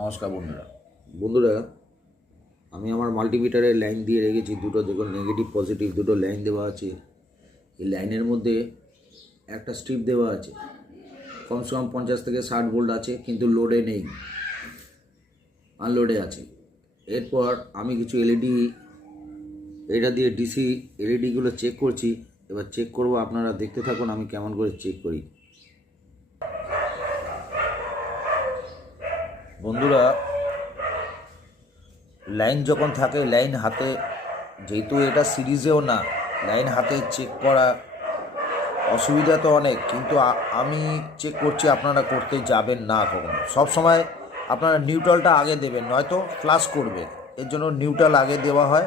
নমস্কার বন্ধুরা, আমি আমার মাল্টিমিটারের লাইন দিয়ে রেখেছি দুটো, দেখুন নেগেটিভ পজিটিভ দুটো লাইন দেওয়া আছে। এই লাইনের মধ্যে একটা স্ট্রিপ দেওয়া আছে, কমসে কম 50 থেকে 60 ভোল্ট আছে, কিন্তু লোডে নেই, আনলোডে আছে। এরপর আমি কিছু এলইডি এটা দিয়ে ডিসি এলইডিগুলো চেক করছি। এবার চেক করব, আপনারা দেখতে থাকুন আমি কেমন করে চেক করি। বন্ধুরা, লাইন যখন থাকে, লাইন হাতে, যেহেতু এটা সিরিজেও না, লাইন হাতে চেক করা অসুবিধা তো অনেক, কিন্তু আমি চেক করছি, আপনারা করতে যাবেন না কখনো। সবসময় আপনারা নিউট্রালটা আগে দেবেন, নয়তো ফ্লাশ করবে। এর জন্য নিউট্রাল আগে দেওয়া হয়।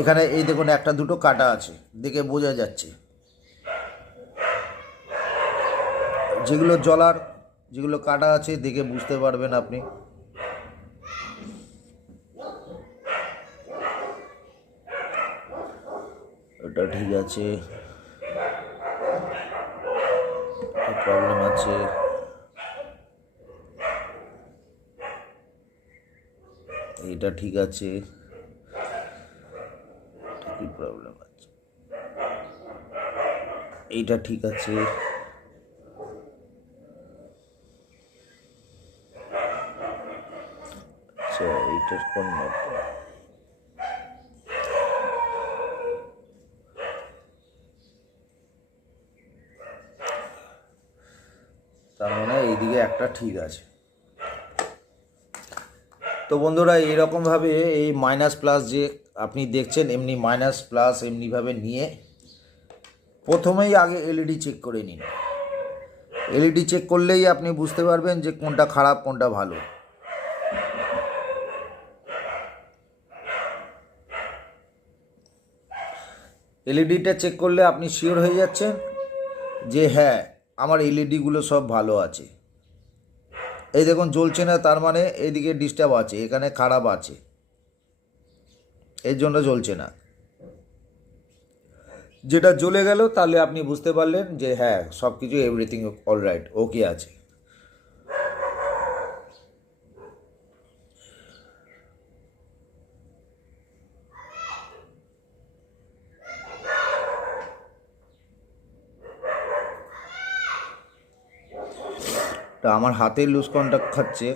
এখানে এই দেখুন একটা দুটো কাটা আছে, দেখে বোঝা যাচ্ছে। যেগুলো জ্বলার, যেগুলো কাটা আছে দেখে বুঝতে পারবেন আপনি। এটা ঠিক আছে, প্রবলেম আছে, এটা ঠিক আছে, কি প্রবলেম আছে, এইটা ঠিক আছে, আচ্ছা এইটার কোন তার মানে এইদিকে একটা ঠিক আছে। তো বন্ধুরা, এইরকমভাবে এই মাইনাস প্লাস যে আপনি দেখছেন, এমনি মাইনাস প্লাস এমনিভাবে নিয়ে প্রথমেই আগে এলইডি চেক করে নিন। এলইডি চেক করলেই আপনি বুঝতে পারবেন যে কোনটা খারাপ কোনটা ভালো। এলইডিটা চেক করলে আপনি শিওর হয়ে যাচ্ছেন যে হ্যাঁ, আমার এলইডিগুলো সব ভালো আছে। এই দেখুন জ্বলছে না, তার মানে এইদিকে ডিস্টার্ব আছে, এখানে খারাপ আছে, এর জন্য জ্বলছে না। যেটা জ্বলে গেল তাহলে আপনি বুঝতে পারলেন যে হ্যাঁ, সব কিছু এভরিথিং অলরাইট, ওকে আছে। তা আমার হাতে লুজ কন্ট্যাক্ট খাচ্ছে,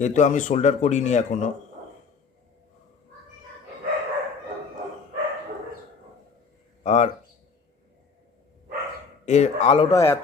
যেহেতু আমি সোল্ডার করিনি এখনো। আর এর আলোটা এত